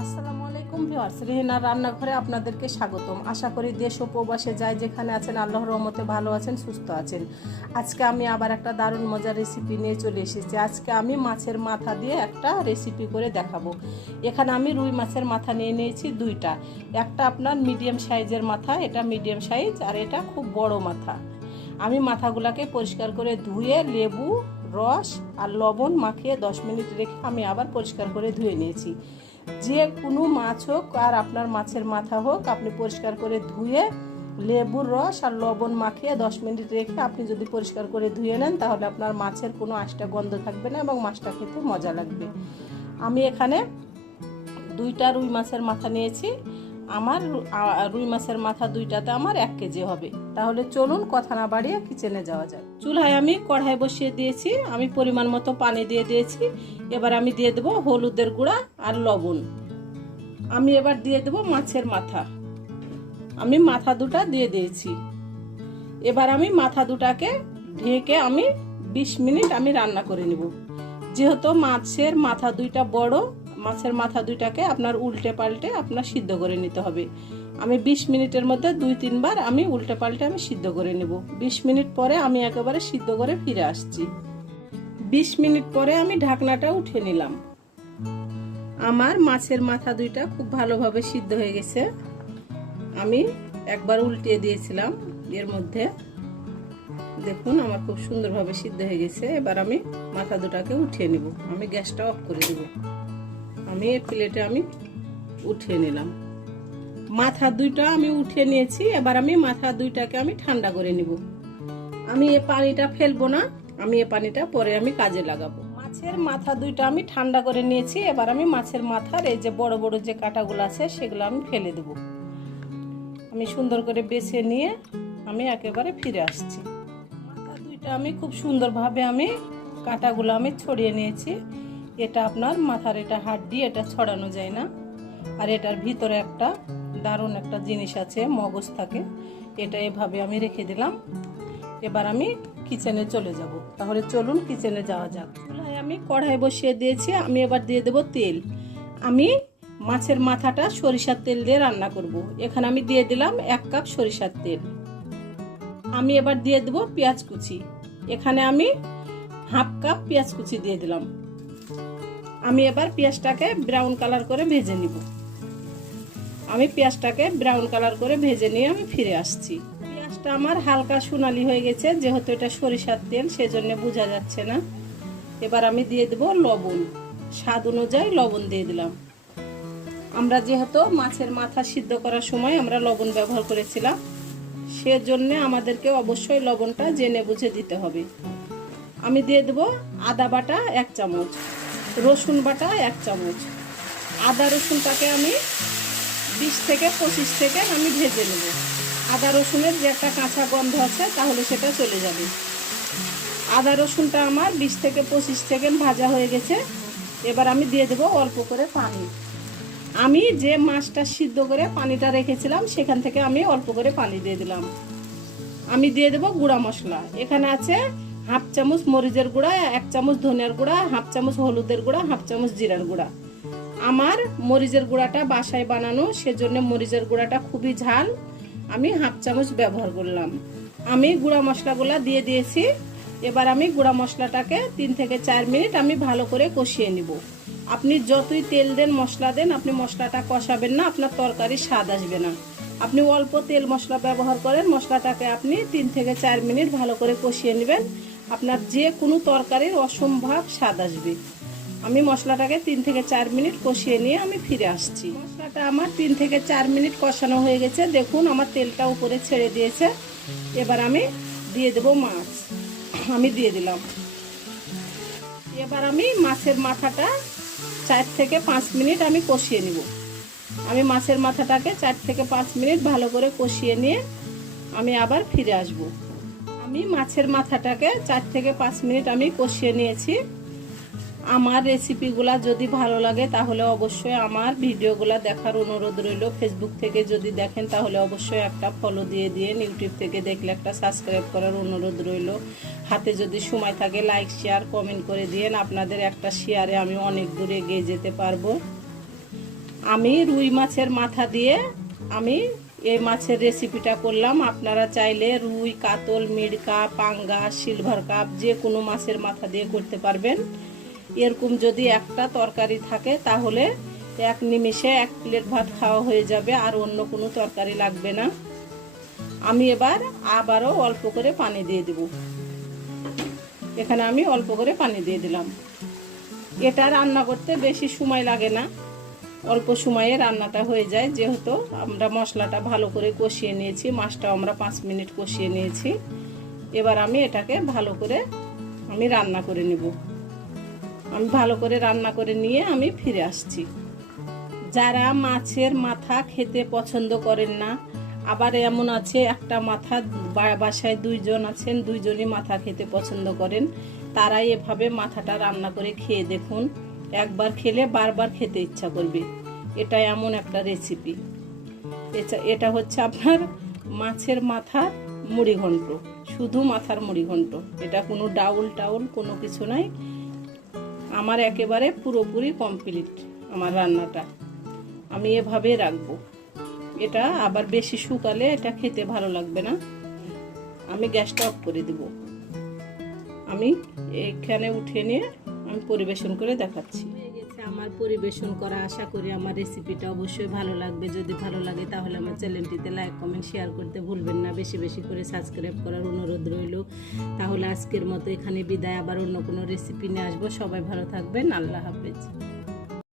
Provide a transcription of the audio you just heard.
আসসালামু আলাইকুম ভিউয়ার্স, রেহেনার রান্নাঘরে আপনাদেরকে স্বাগতম। আশা করি দেশ ও প্রবাসে যাই যেখানে আছেন আল্লাহর রহমতে ভালো আছেন, সুস্থ আছেন। আজকে আমি আবার একটা দারুণ মজার রেসিপি নিয়ে চলে এসেছি। আজকে আমি মাছের মাথা দিয়ে একটা রেসিপি করে দেখাবো। এখানে আমি রুই মাছের মাথা নিয়ে নিয়েছি দুইটা। একটা আপনার মিডিয়াম সাইজের মাথা, এটা মিডিয়াম সাইজ, আর এটা খুব বড় মাথা। আমি মাথাগুলোকে পরিষ্কার করে ধুয়ে লেবু রস আর লবণ মাখিয়ে 10 মিনিট রেখে আমি আবার পরিষ্কার করে ধুয়ে নিয়েছি। যে কোনো মাছ হোক আর আপনার মাছের মাথা হোক, আপনি পরিষ্কার করে ধুয়ে লেবুর রস আর লবণ মাখিয়ে 10 মিনিট রেখে আপনি যদি পরিষ্কার করে ধুয়ে নেন, তাহলে আপনার মাছের কোনো আঁশটা গন্ধ থাকবে না এবং মাছটা খেতে মজা লাগবে। আমি এখানে দুইটা রুই মাছের মাথা নিয়েছি। আমার রুই মাছের মাথা দুইটাতে আমার 1 কেজি হবে। তাহলে চলুন কথা না বাড়িয়ে কিচেনে যাওয়া যায়। চুলায় আমি কড়াই বসিয়ে দিয়েছি, আমি পরিমাণ মতো পানি দিয়ে দিয়েছি। এবার আমি দিয়ে দেবো হলুদের গুঁড়া আর লবণ। আমি এবার দিয়ে দেবো মাছের মাথা। আমি মাথা দুটা দিয়ে দিয়েছি। এবার আমি মাথা দুটাকে ঢেকে আমি 20 মিনিট আমি রান্না করে নেব। যেহেতু মাছের মাথা দুইটা বড়, মাছের মাথা দুইটাকে আপনার উল্টে পাল্টে আপনার সিদ্ধ করে নিতে হবে। আমি 20 মিনিটের মধ্যে 2-3 বার আমি উল্টে পাল্টে আমি সিদ্ধ করে নেব। 20 মিনিট পরে আমি একেবারে সিদ্ধ করে ফিরে আসছি। 20 মিনিট পরে আমি ঢাকনাটা উঠে নিলাম। আমার মাছের মাথা দুইটা খুব ভালোভাবে সিদ্ধ হয়ে গেছে। আমি একবার উল্টিয়ে দিয়েছিলাম, এর মধ্যে দেখুন আমার খুব সুন্দরভাবে সিদ্ধ হয়ে গেছে। এবার আমি মাথা দুটাকে উঠিয়ে নিব। আমি গ্যাসটা অফ করে দেব। আমি এই প্লেটে আমি উঠিয়ে নিলাম। মাথা দুইটা আমি উঠিয়ে নিয়েছি। এবার আমি মাথা দুইটাকে আমি ঠান্ডা করে নিব। আমি এই পানিটা ফেলবো না, আমি এই পানিটা পরে আমি কাজে লাগাবো। মাছের মাথা দুইটা আমি ঠান্ডা করে নিয়েছি। এবার আমি মাছের মাথার এই যে বড় বড় যে কাঁটাগুলো আছে সেগুলো আমি ফেলে দেব। আমি সুন্দর করে বেছে নিয়ে আমি একেবারে ফিরে আসছি। মাথা দুইটা আমি খুব সুন্দরভাবে আমি কাঁটাগুলো আমি ছড়িয়ে নিয়েছি। এটা আপনার মাথার এটা হাড্ডি, এটা ছড়ানো যায় না। আর এটার ভিতরে একটা দারুণ একটা জিনিস আছে, মগজ থাকে। এটা এভাবে আমি রেখে দিলাম। এবার আমি কিচেনে চলে যাব। তাহলে চলুন কিচেনে যাওয়া যাক। চুলায় আমি কড়াই বসিয়ে দিয়েছি। আমি এবার দিয়ে দেব তেল। আমি মাছের মাথাটা সরিষার তেল দিয়ে রান্না করব। এখানে আমি দিয়ে দিলাম 1 কাপ সরিষার তেল। আমি এবার দিয়ে দেব পেঁয়াজ কুচি। এখানে আমি 1/2 কাপ পেঁয়াজ কুচি দিয়ে দিলাম। আমি এবার পেঁয়াজটাকে ব্রাউন কালার করে ভেজে নিব। আমি পেঁয়াজটাকে ব্রাউন কালার করে ভেজে নিয়ে আমি ফিরে আসছি। পেঁয়াজটা আমার হালকা সোনালি হয়ে গেছে, যেহেতু এটা সরিষার তেল সেজন্য বোঝা যাচ্ছে না। এবার আমি দিয়ে দেব লবণ। স্বাদ অনুযায়ী লবণ দিয়ে দিলাম। আমরা যেহেতু মাছের মাথা সিদ্ধ করার সময় আমরা লবণ ব্যবহার করেছিলাম, সেজন্য আমাদেরকে অবশ্যই লবণটা জেনে বুঝে দিতে হবে। আমি দিয়ে দেব আদা বাটা 1 চামচ, রসুন বাটা 1 চামচ। আদা রসুনটাকে আমি 20 থেকে 25 সেকেন্ড আমি ভেজে নেব। আদা রসুনের যে একটা কাঁচা গন্ধ আছে তাহলে সেটা চলে যাবে। আদা রসুনটা আমার 20 থেকে 25 সেকেন্ড ভাজা হয়ে গেছে। এবার আমি দিয়ে দেব অল্প করে পানি। আমি যে মাছটা সিদ্ধ করে পানিটা রেখেছিলাম সেখান থেকে আমি অল্প করে পানি দিয়ে দিলাম। আমি দিয়ে দেব গুঁড়া মশলা। এখানে আছে 1/2 চামচ মরিচের গুঁড়া, 1 চামচ ধনিয়ার গুঁড়া, 1/2 চামচ হলুদের গুঁড়া, 1/2 চামচ জিরার গুঁড়া। আমার মরিচের গুঁড়াটা বাসায় বানানো, সেজন্য মরিচের গুঁড়াটা খুবই ঝাল, আমি 1/2 চামচ ব্যবহার করলাম। আমি গুঁড়া মশলাগুলো দিয়ে দিয়েছি। এবার আমি গুঁড়া মশলাটাকে 3 থেকে 4 মিনিট আমি ভালো করে কষিয়ে নিব। আপনি যতই তেল দেন মশলা দেন, আপনি মশলাটা কষাবেন না, আপনার তরকারির স্বাদ আসবে না। আপনি অল্প তেল মশলা ব্যবহার করেন, মশলাটাকে আপনি 3 থেকে 4 মিনিট ভালো করে কষিয়ে নেবেন। আপনার যে কোনো তরকারির অসম্ভব স্বাদ আসবে। আমি মশলাটাকে 3 থেকে 4 মিনিট কষিয়ে নিয়ে আমি ফিরে আসছি। মশলাটা আমার 3 থেকে 4 মিনিট কষানো হয়ে গেছে। দেখুন আমার তেলটা উপরে ছেড়ে দিয়েছে। এবার আমি দিয়ে দেব মাছ। আমি দিয়ে দিলাম। এবার আমি মাছের মাথাটা 4 থেকে 5 মিনিট আমি কষিয়ে নিব। আমি মাছের মাথাটাকে 4 থেকে 5 মিনিট ভালো করে কষিয়ে নিয়ে আমি আবার ফিরে আসব। আমি মাছের মাথাটাকে 4 থেকে 5 মিনিট আমি কষিয়ে নিয়েছি। আমার রেসিপিগুলা যদি ভালো লাগে তাহলে অবশ্যই আমার ভিডিওগুলা দেখার অনুরোধ রইল। ফেসবুক থেকে যদি দেখেন তাহলে অবশ্যই একটা ফলো দিয়ে দিন। ইউটিউব থেকে দেখলে একটা সাবস্ক্রাইব করার অনুরোধ রইল। হাতে যদি সময় থাকে লাইক শেয়ার কমেন্ট করে দিন। আপনাদের একটা শেয়ারে আমি অনেক দূরে এগিয়ে যেতে পারবো। আমি রুই মাছের মাথা দিয়ে আমি এই মাছের রেসিপিটা করলাম। আপনারা চাইলে রুই, কাতল, মিরকা, পাঙ্গাস, সিলভার কাপ যে কোনো মাছের মাথা দিয়ে করতে পারবেন। এরকম যদি একটা তরকারি থাকে তাহলে এক নিমিষে 1 প্লেট ভাত খাওয়া হয়ে যাবে, আর অন্য কোনো তরকারি লাগবে না। আমি আবারও অল্প করে পানি দিয়ে দেব। এখানে আমি অল্প করে পানি দিয়ে দিলাম। এটা রান্না করতে বেশি সময় লাগে না, অল্প সময়ে রান্নাটা হয়ে যায়। যেহেতু আমরা মশলাটা ভালো করে কষিয়ে নিয়েছি, মাছটাও আমরা 5 মিনিট কষিয়ে নিয়েছি। এবার আমি এটাকে ভালো করে আমি রান্না করে নেব। আমি ভালো করে রান্না করে নিয়ে আমি ফিরে আসছি। যারা মাছের মাথা খেতে পছন্দ করেন না, আবার এমন আছে একটা মাথা বাসায় 2 জন আছেন, 2 জনই মাথা খেতে পছন্দ করেন, তারাই এভাবে মাথাটা রান্না করে খেয়ে দেখুন। একবার খেলে বারবার খেতে ইচ্ছা করবে। এটা এমন একটা রেসিপি। এটা হচ্ছে আপনার মাছের মাথার মুড়ি ঘন্ট, শুধু মাথার মুড়ি ঘন্ট। এটা কোনো ডাউল টাউল কোনো কিছু নাই। আমার একেবারে পুরোপুরি কমপ্লিট আমার রান্নাটা। আমি এভাবে রাখবো। এটা আবার বেশি শুকালে এটা খেতে ভালো লাগবে না। আমি গ্যাসটা অফ করে দেব। আমি এখানে উঠিয়ে নিয়ে আমি পরিবেশন করে দেখাচ্ছি। আমার পরিবেশন করা, আশা করি আমার রেসিপিটা অবশ্যই ভালো লাগবে। যদি ভালো লাগে তাহলে আমার চ্যানেলটিতে লাইক, কমেন্ট, শেয়ার করতে ভুলবেন না। বেশি বেশি করে সাবস্ক্রাইব করার অনুরোধ রইল। তাহলে আজকের মতো এখানে বিদায়। আবার অন্য কোনো রেসিপি নিয়ে আসবো। সবাই ভালো থাকবেন। আল্লাহ হাফেজ।